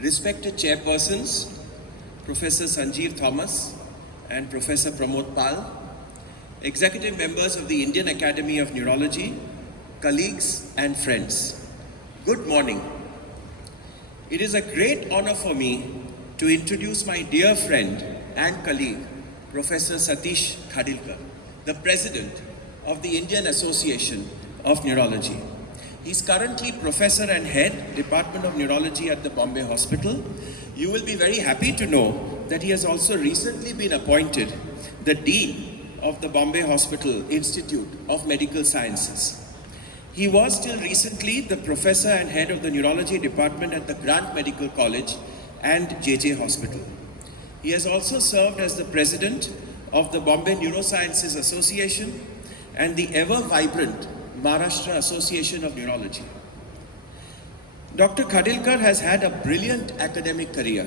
Respected chairpersons, Professor Sanjeev Thomas and Professor Pramod Pal, executive members of the Indian Academy of Neurology, colleagues and friends, good morning. It is a great honor for me to introduce my dear friend and colleague, Professor Satish Khadilkar, the President of the Indian Association of Neurology. He is currently Professor and Head, Department of Neurology at the Bombay Hospital. You will be very happy to know that he has also recently been appointed the Dean of the Bombay Hospital Institute of Medical Sciences. He was till recently the Professor and Head of the Neurology Department at the Grant Medical College and JJ Hospital. He has also served as the President of the Bombay Neurosciences Association and the ever-vibrant Maharashtra Association of Neurology. Dr. Khadilkar has had a brilliant academic career.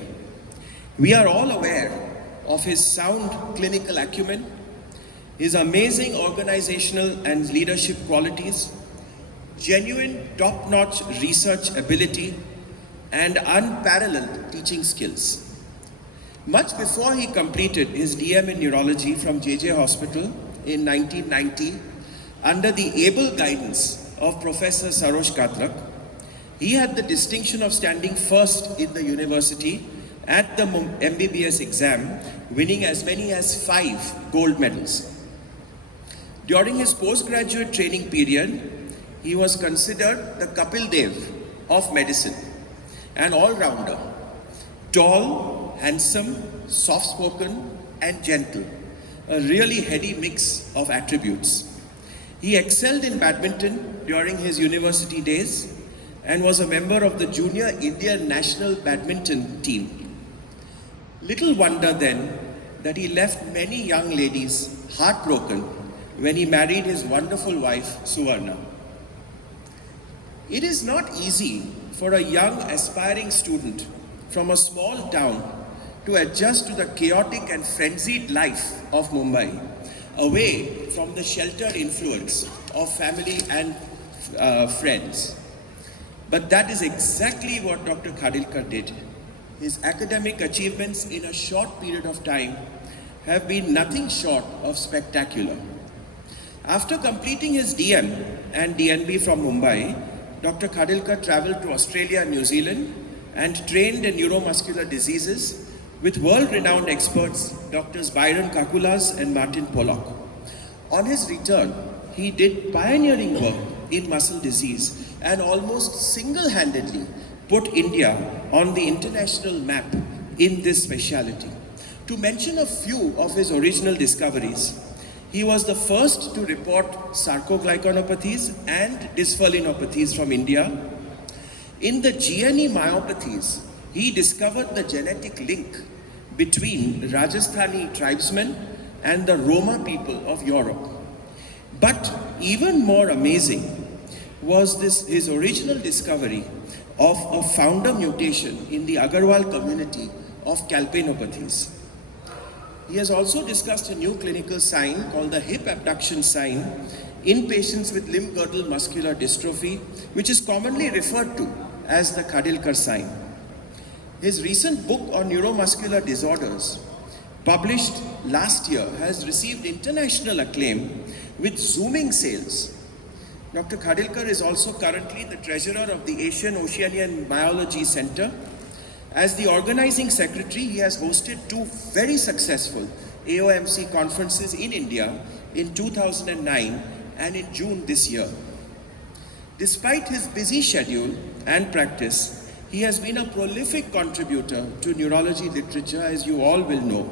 We are all aware of his sound clinical acumen, his amazing organizational and leadership qualities, genuine top-notch research ability, and unparalleled teaching skills. Much before he completed his DM in neurology from JJ Hospital in 1990, under the able guidance of Professor Katrak, he had the distinction of standing first in the university at the MBBS exam, winning as many as 5 gold medals. During his postgraduate training period, he was considered the Kapil Dev of medicine, an all-rounder, tall, handsome, soft-spoken and gentle, a really heady mix of attributes. He excelled in badminton during his university days and was a member of the Junior Indian National Badminton team. Little wonder then that he left many young ladies heartbroken when he married his wonderful wife, Suvarna. It is not easy for a young aspiring student from a small town to adjust to the chaotic and frenzied life of Mumbai, away from the sheltered influence of family and friends. But that is exactly what Dr. Khadilkar did. His academic achievements in a short period of time have been nothing short of spectacular. After completing his DM and DNB from Mumbai, Dr. Khadilkar traveled to Australia and New Zealand and trained in neuromuscular diseases with world-renowned experts, Drs. Byron Kakulas and Martin Pollock. On his return, he did pioneering work in muscle disease and almost single-handedly put India on the international map in this specialty. To mention a few of his original discoveries, he was the first to report sarcoglycanopathies and dyspholinopathies from India. In the GNE myopathies, he discovered the genetic link between Rajasthani tribesmen and the Roma people of Europe. But even more amazing was his original discovery of a founder mutation in the Agarwal community of calpainopathies. He has also discussed a new clinical sign called the hip abduction sign in patients with limb girdle muscular dystrophy, which is commonly referred to as the Khadilkar sign. His recent book on neuromuscular disorders, published last year, has received international acclaim with zooming sales. Dr. Khadilkar is also currently the treasurer of the Asian Oceanian Myology Center. As the organizing secretary, he has hosted 2 very successful AOMC conferences in India in 2009 and in June this year. Despite his busy schedule and practice, he has been a prolific contributor to neurology literature, as you all will know.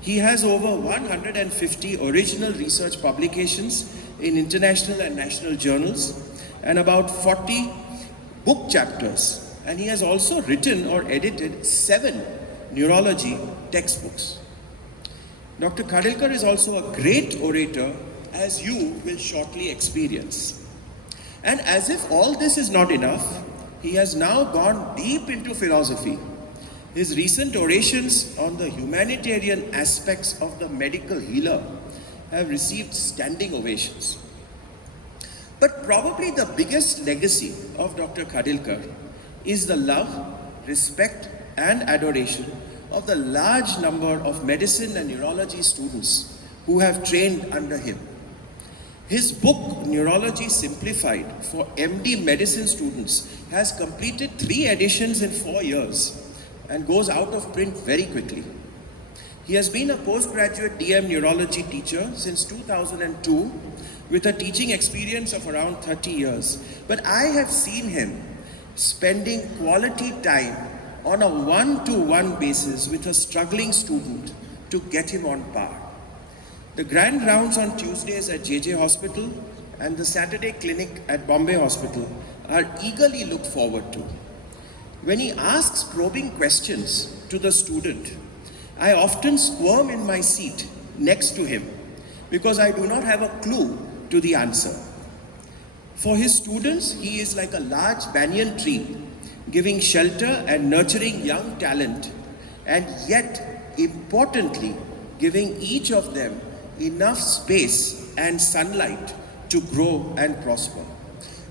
He has over 150 original research publications in international and national journals and about 40 book chapters. And he has also written or edited 7 neurology textbooks. Dr. Khadilkar is also a great orator, as you will shortly experience. And as if all this is not enough, he has now gone deep into philosophy. His recent orations on the humanitarian aspects of the medical healer have received standing ovations. But probably the biggest legacy of Dr. Khadilkar is the love, respect, and adoration of the large number of medicine and neurology students who have trained under him. His book, Neurology Simplified, for MD medicine students has completed 3 editions in 4 years and goes out of print very quickly. He has been a postgraduate DM neurology teacher since 2002 with a teaching experience of around 30 years. But I have seen him spending quality time on a one-to-one basis with a struggling student to get him on par. The grand rounds on Tuesdays at JJ Hospital and the Saturday clinic at Bombay Hospital are eagerly looked forward to. When he asks probing questions to the student, I often squirm in my seat next to him because I do not have a clue to the answer. For his students, he is like a large banyan tree, giving shelter and nurturing young talent, and yet, importantly, giving each of them enough space and sunlight to grow and prosper.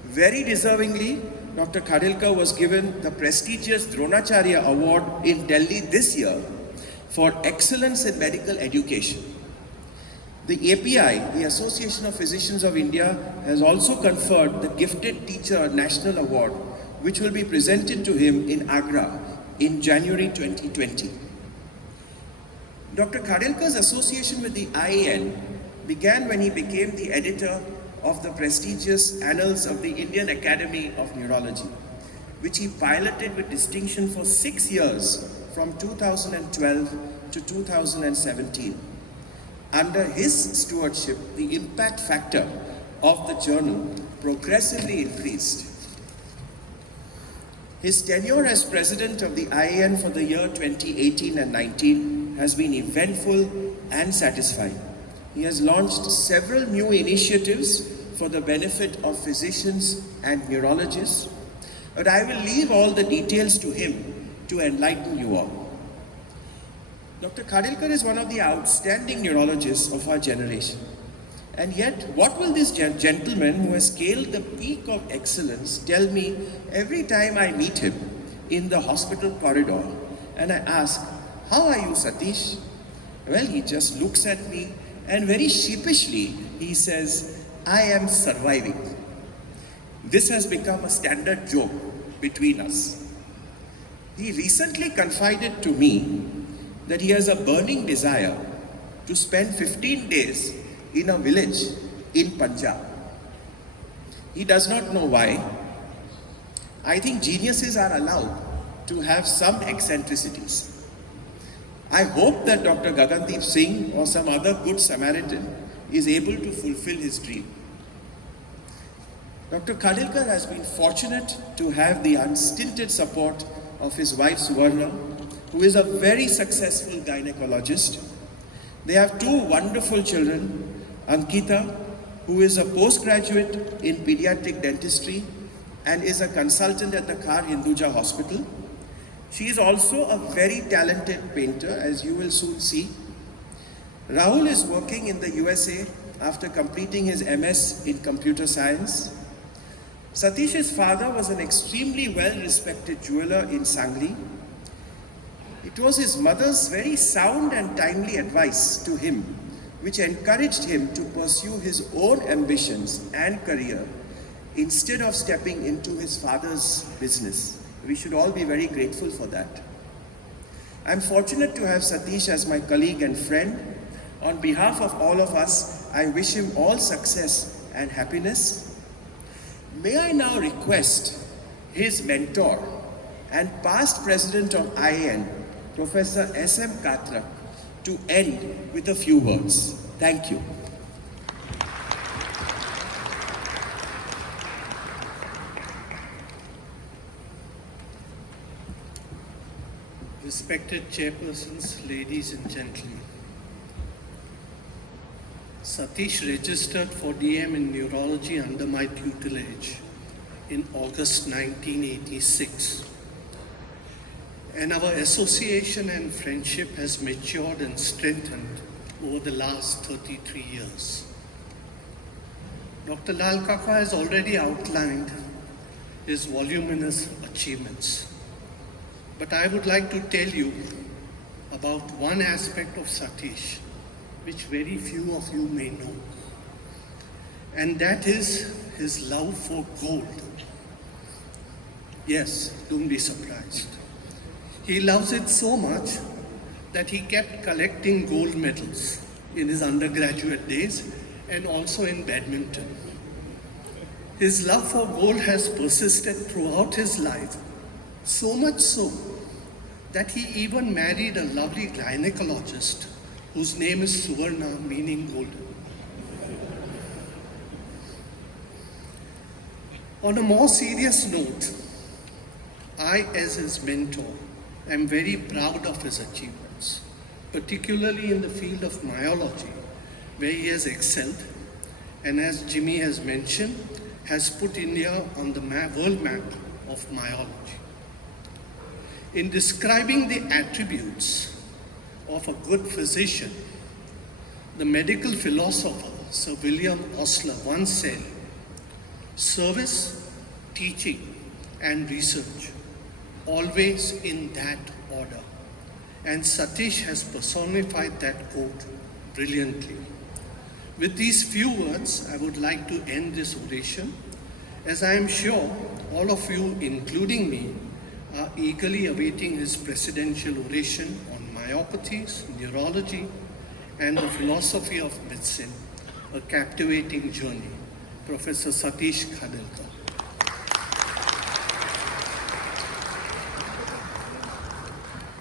Very deservingly, Dr. Khadilkar was given the prestigious Dronacharya Award in Delhi this year for excellence in medical education. The API, the Association of Physicians of India, has also conferred the Gifted Teacher National Award, which will be presented to him in Agra in January 2020. Dr. Khadilkar's association with the IAN began when he became the editor of the prestigious Annals of the Indian Academy of Neurology, which he piloted with distinction for 6 years from 2012 to 2017. Under his stewardship, the impact factor of the journal progressively increased. His tenure as president of the IAN for the year 2018 and 19 has been eventful and satisfying. He has launched several new initiatives for the benefit of physicians and neurologists, but I will leave all the details to him to enlighten you all. Dr. Khadilkar is one of the outstanding neurologists of our generation. And yet, what will this gentleman who has scaled the peak of excellence tell me every time I meet him in the hospital corridor and I ask, "How are you, Satish?" Well, he just looks at me and very sheepishly he says, "I am surviving." This has become a standard joke between us. He recently confided to me that he has a burning desire to spend 15 days in a village in Punjab. He does not know why. I think geniuses are allowed to have some eccentricities. I hope that Dr. Gagandeep Singh or some other good Samaritan is able to fulfill his dream. Dr. Khadilkar has been fortunate to have the unstinted support of his wife Suvarna, who is a very successful gynecologist. They have 2 wonderful children, Ankita, who is a postgraduate in pediatric dentistry and is a consultant at the Kar Hinduja Hospital. She is also a very talented painter, as you will soon see. Rahul is working in the USA after completing his MS in computer science. Satish's father was an extremely well-respected jeweler in Sangli. It was his mother's very sound and timely advice to him which encouraged him to pursue his own ambitions and career instead of stepping into his father's business. We should all be very grateful for that. I'm fortunate to have Satish as my colleague and friend. On behalf of all of us, I wish him all success and happiness. May I now request his mentor and past president of IAN, Professor S.M. Katrak, to end with a few words. Thank you. Respected chairpersons, ladies and gentlemen. Satish registered for DM in neurology under my tutelage in August 1986. And our association and friendship has matured and strengthened over the last 33 years. Dr. Lalkaka has already outlined his voluminous achievements. But I would like to tell you about one aspect of Satish which very few of you may know, and that is his love for gold. Yes, don't be surprised. He loves it so much that he kept collecting gold medals in his undergraduate days and also in badminton. His love for gold has persisted throughout his life, so much so that he even married a lovely gynecologist whose name is Suvarna, meaning golden. On a more serious note, I, as his mentor, am very proud of his achievements, particularly in the field of myology, where he has excelled, and as Jimmy has mentioned, has put India on the world map of myology. In describing the attributes of a good physician, the medical philosopher Sir William Osler once said, "Service, teaching, and research, always in that order." And Satish has personified that quote brilliantly. With these few words, I would like to end this oration, as I am sure all of you, including me, are eagerly awaiting his presidential oration on myopathies, neurology, and the philosophy of medicine, a captivating journey. Professor Satish Khadilkar.